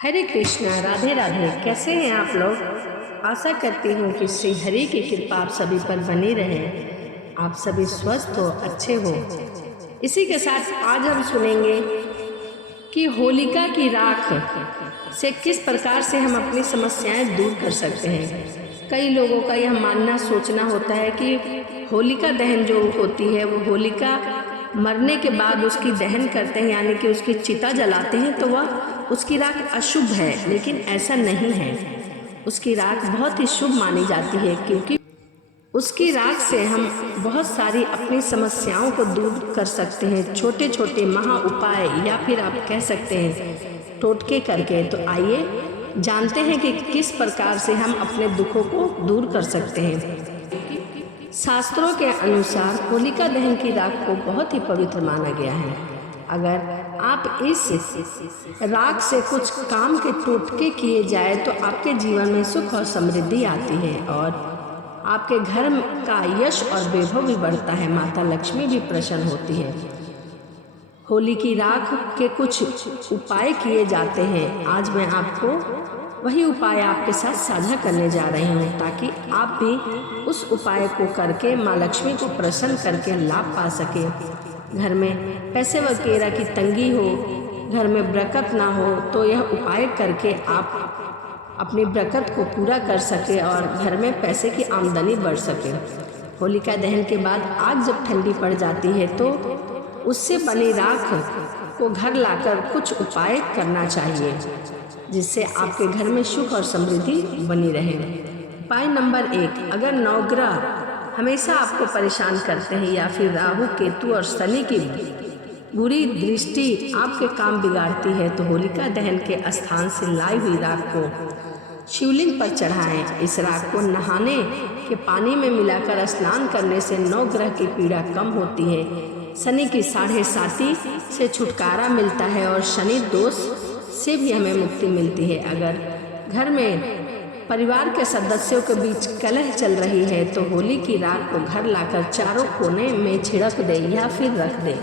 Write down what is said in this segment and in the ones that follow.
हरे कृष्णा, राधे राधे। कैसे हैं आप लोग? आशा करती हूँ कि श्री हरि की कृपा आप सभी पर बनी रहे, आप सभी स्वस्थ हो, अच्छे हो। इसी के साथ आज हम सुनेंगे कि होलिका की राख से किस प्रकार से हम अपनी समस्याएं दूर कर सकते हैं। कई लोगों का यह मानना सोचना होता है कि होलिका दहन जो होती है वो होलिका मरने के बाद उसकी दहन करते हैं, यानी कि उसकी चिता जलाते हैं तो वह उसकी राख अशुभ है, लेकिन ऐसा नहीं है। उसकी राख बहुत ही शुभ मानी जाती है, क्योंकि उसकी राख से हम बहुत सारी अपनी समस्याओं को दूर कर सकते हैं, छोटे छोटे महा उपाय या फिर आप कह सकते हैं टोटके करके। तो आइए जानते हैं कि किस प्रकार से हम अपने दुखों को दूर कर सकते हैं। शास्त्रों के अनुसार होलिका दहन की राख को बहुत ही पवित्र माना गया है। अगर आप इस राख से कुछ काम के टोटके किए जाए तो आपके जीवन में सुख और समृद्धि आती है और आपके घर का यश और वैभव भी बढ़ता है। माता लक्ष्मी भी प्रसन्न होती है। होली की राख के कुछ उपाय किए जाते हैं। आज मैं आपको वही उपाय आपके साथ साझा करने जा रही हूँ, ताकि आप भी उस उपाय को करके माँ लक्ष्मी को प्रसन्न करके लाभ पा सके। घर में पैसे वगैरह की तंगी हो, घर में बरकत ना हो, तो यह उपाय करके आप अपनी बरकत को पूरा कर सके और घर में पैसे की आमदनी बढ़ सके। होलिका दहन के बाद आग जब ठंडी पड़ जाती है तो उससे बनी राख को घर लाकर कुछ उपाय करना चाहिए, जिससे आपके घर में सुख और समृद्धि बनी रहे। उपाय नंबर 1, अगर नवग्रह हमेशा आपको परेशान करते हैं या फिर राहु, केतु और शनि की बुरी दृष्टि आपके काम बिगाड़ती है, तो होलिका दहन के स्थान से लाई हुई राख को शिवलिंग पर चढ़ाएं। इस राख को नहाने के पानी में मिलाकर स्नान करने से नवग्रह की पीड़ा कम होती है, शनि की 7.5 से छुटकारा मिलता है और शनि दोष से भी हमें मुक्ति मिलती है। अगर घर में परिवार के सदस्यों के बीच कलह चल रही है तो होली की राख को घर लाकर चारों कोने में छिड़क दे या फिर रख दे।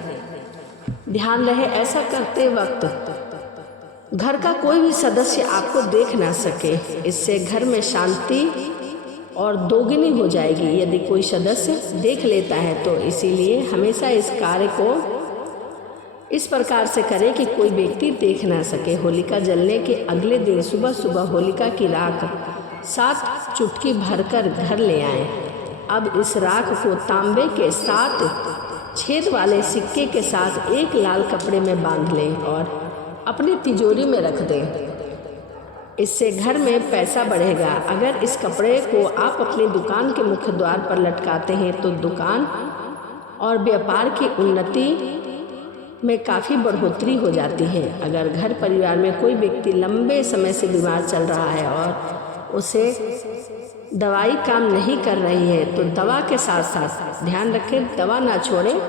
ध्यान रहे, ऐसा करते वक्त घर का कोई भी सदस्य आपको देख ना सके। इससे घर में शांति और दोगुनी हो जाएगी। यदि कोई सदस्य देख लेता है तो इसीलिए हमेशा इस कार्य को इस प्रकार से करें कि कोई व्यक्ति देख ना सके। होलिका जलने के अगले दिन सुबह सुबह होलिका की राख 7 चुटकी भरकर घर ले आएं। अब इस राख को तांबे के 7 छेद वाले सिक्के के साथ एक लाल कपड़े में बांध लें और अपनी तिजोरी में रख दें। इससे घर में पैसा बढ़ेगा। अगर इस कपड़े को आप अपनी दुकान के मुख्य द्वार पर लटकाते हैं तो दुकान और व्यापार की उन्नति में काफ़ी बढ़ोतरी हो जाती है। अगर घर परिवार में कोई व्यक्ति लंबे समय से बीमार चल रहा है और उसे दवाई काम नहीं कर रही है तो दवा के साथ साथ, ध्यान रखें, दवा ना छोड़ें,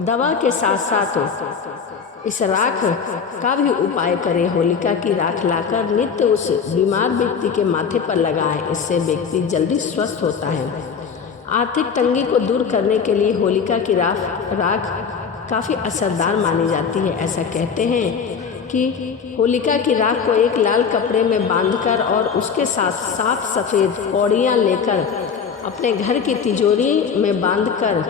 दवा के साथ साथ इस राख का भी उपाय करें। होलिका की राख लाकर नित्य उस बीमार व्यक्ति के माथे पर लगाएं। इससे व्यक्ति जल्दी स्वस्थ होता है। आर्थिक तंगी को दूर करने के लिए होलिका की राख काफ़ी असरदार मानी जाती है। ऐसा कहते हैं कि होलिका की राख को एक लाल कपड़े में बांधकर और उसके साथ 7 सफ़ेद कौड़ियाँ लेकर अपने घर की तिजोरी में बांधकर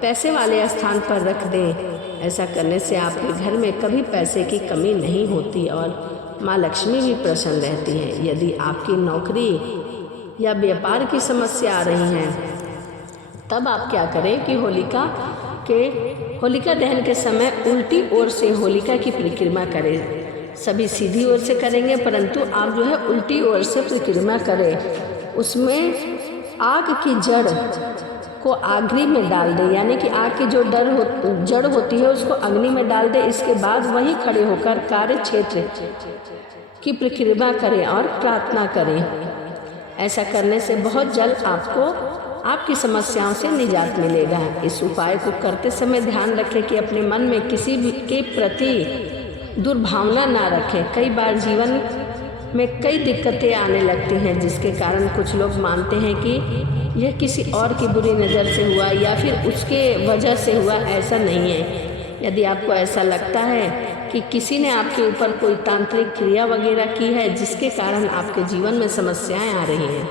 पैसे वाले स्थान पर रख दें। ऐसा करने से आपके घर में कभी पैसे की कमी नहीं होती और माँ लक्ष्मी भी प्रसन्न रहती है। यदि आपकी नौकरी या व्यापार की समस्या आ रही है तब आप क्या करें कि होलिका दहन के समय उल्टी ओर से होलिका की परिक्रमा करें। सभी सीधी ओर से करेंगे, परंतु आप जो है उल्टी ओर से परिक्रमा करें। उसमें आग की जड़ को अग्नि में डाल दे, यानी कि आग की जो जड़ होती है उसको अग्नि में डाल दे। इसके बाद वहीं खड़े होकर कार्य क्षेत्र की परिक्रमा करें और प्रार्थना करें। ऐसा करने से बहुत जल्द आपको आपकी समस्याओं से निजात मिलेगा। इस उपाय को करते समय ध्यान रखें कि अपने मन में किसी भी के प्रति दुर्भावना ना रखें। कई बार जीवन में कई दिक्कतें आने लगती हैं, जिसके कारण कुछ लोग मानते हैं कि यह किसी और की बुरी नज़र से हुआ या फिर उसके वजह से हुआ। ऐसा नहीं है। यदि आपको ऐसा लगता है कि किसी ने आपके ऊपर कोई तांत्रिक क्रिया वगैरह की है जिसके कारण आपके जीवन में समस्याएं आ रही हैं,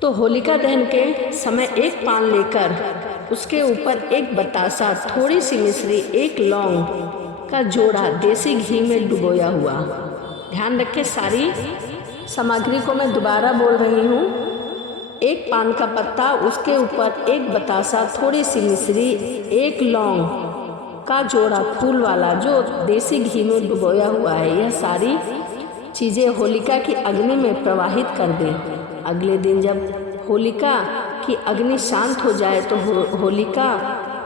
तो होलिका दहन के समय एक पान लेकर उसके ऊपर एक बतासा, थोड़ी सी मिश्री, एक लौंग का जोड़ा देसी घी में डुबोया हुआ। ध्यान रखें, सारी सामग्री को मैं दोबारा बोल रही हूँ। एक पान का पत्ता, उसके ऊपर एक बतासा, थोड़ी सी मिश्री, एक लौंग का जोड़ा फूल वाला जो देसी घी में डुबोया हुआ है। यह सारी चीज़ें होलिका की अग्नि में प्रवाहित कर दें। अगले दिन जब होलिका की अग्नि शांत हो जाए तो होलिका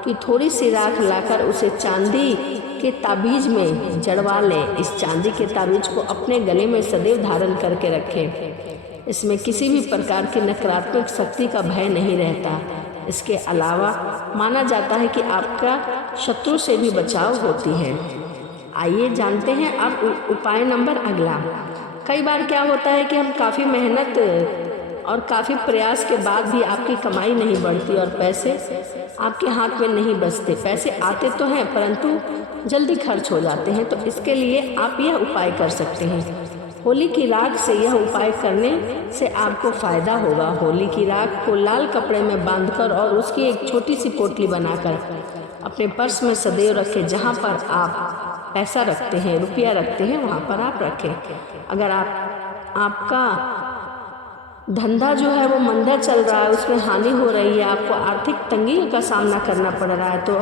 की थोड़ी सी राख लाकर उसे चांदी के ताबीज में जड़वा लें। इस चांदी के ताबीज को अपने गले में सदैव धारण करके रखें। इसमें किसी भी प्रकार की नकारात्मक शक्ति का भय नहीं रहता। इसके अलावा माना जाता है कि आपका शत्रु से भी बचाव होती है। आइए जानते हैं अब उपाय नंबर अगला। कई बार क्या होता है कि हम काफ़ी मेहनत और काफ़ी प्रयास के बाद भी आपकी कमाई नहीं बढ़ती और पैसे आपके हाथ में नहीं बचते। पैसे आते तो हैं परंतु जल्दी खर्च हो जाते हैं। तो इसके लिए आप यह उपाय कर सकते हैं। होली की राख से यह उपाय करने से आपको फ़ायदा होगा। होली की राख को लाल कपड़े में बांधकर और उसकी एक छोटी सी पोटली बनाकर अपने पर्स में सदैव रखें। जहाँ पर आप पैसा रखते हैं, रुपया रखते हैं, वहाँ पर आप रखें। अगर आपका धंधा जो है वो मंदा चल रहा है, उसमें हानि हो रही है, आपको आर्थिक तंगी का सामना करना पड़ रहा है, तो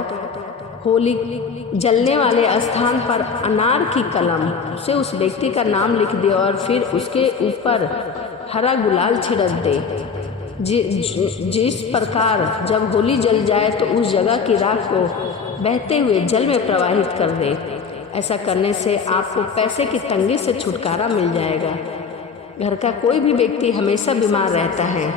होली जलने वाले स्थान पर अनार की कलम से उस व्यक्ति का नाम लिख दे और फिर उसके ऊपर हरा गुलाल छिड़क दे। जिस प्रकार जब होली जल जाए तो उस जगह की राख को बहते हुए जल में प्रवाहित कर दे। ऐसा करने से आपको पैसे की तंगी से छुटकारा मिल जाएगा। घर का कोई भी व्यक्ति हमेशा बीमार रहता है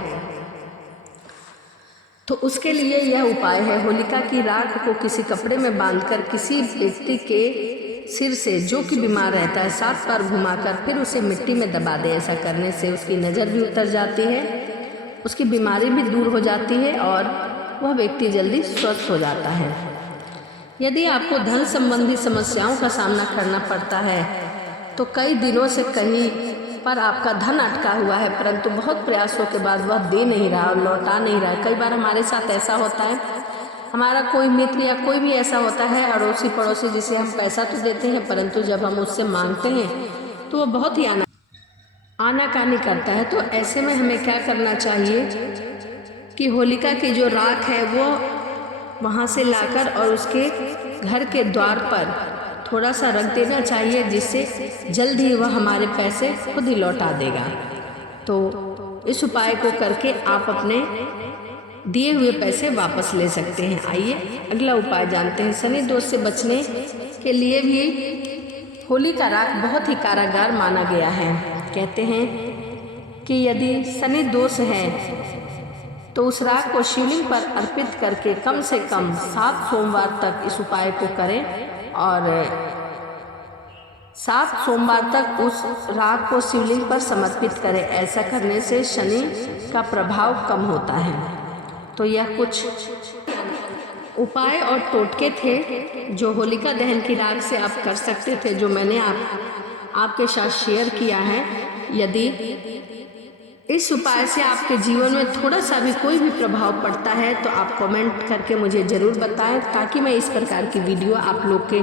तो उसके लिए यह उपाय है। होलिका की राख को किसी कपड़े में बांधकर किसी व्यक्ति के सिर से जो कि बीमार रहता है 7 बार घुमाकर फिर उसे मिट्टी में दबा दें। ऐसा करने से उसकी नज़र भी उतर जाती है, उसकी बीमारी भी दूर हो जाती है और वह व्यक्ति जल्दी स्वस्थ हो जाता है। यदि आपको धन संबंधी समस्याओं का सामना करना पड़ता है तो कई दिनों से कहीं पर आपका धन अटका हुआ है परंतु बहुत प्रयासों के बाद वह दे नहीं रहा और लौटा नहीं रहा। कई बार हमारे साथ ऐसा होता है, हमारा कोई मित्र या कोई भी ऐसा होता है अड़ोसी पड़ोसी जिसे हम पैसा तो देते हैं परंतु जब हम उससे मांगते हैं तो वह बहुत ही आनाकानी करता है। तो ऐसे में हमें क्या करना चाहिए कि होलिका की जो राख है वो वहाँ से लाकर और उसके घर के द्वार पर थोड़ा सा रख देना चाहिए, जिससे जल्द ही वह हमारे पैसे खुद ही लौटा देगा। तो इस उपाय को करके आप अपने दिए हुए पैसे वापस ले सकते हैं। आइए अगला उपाय जानते हैं। शनि दोष से बचने के लिए भी होली का राख बहुत ही कारगर माना गया है। कहते हैं कि यदि शनि दोष है तो उस राख को शिवलिंग पर अर्पित करके कम से कम 7 सोमवार तक इस उपाय को करें और 7 सोमवार तक उस राख को शिवलिंग पर समर्पित करें। ऐसा करने से शनि का प्रभाव कम होता है। तो यह कुछ उपाय और टोटके थे जो होलिका दहन की राख से आप कर सकते थे, जो मैंने आपके साथ शेयर किया है। यदि इस उपाय से आपके जीवन में थोड़ा सा भी कोई भी प्रभाव पड़ता है तो आप कमेंट करके मुझे ज़रूर बताएं, ताकि मैं इस प्रकार की वीडियो आप लोग के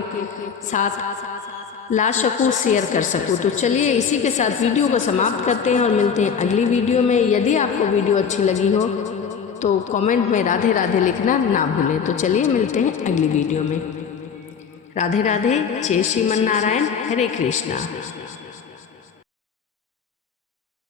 साथ ला सकूं, शेयर कर सकूं। तो चलिए इसी के साथ वीडियो को समाप्त करते हैं और मिलते हैं अगली वीडियो में। यदि आपको वीडियो अच्छी लगी हो तो कमेंट में राधे राधे लिखना ना भूलें। तो चलिए मिलते हैं अगली वीडियो में। राधे राधे, जय श्रीमन नारायण, हरे कृष्णा।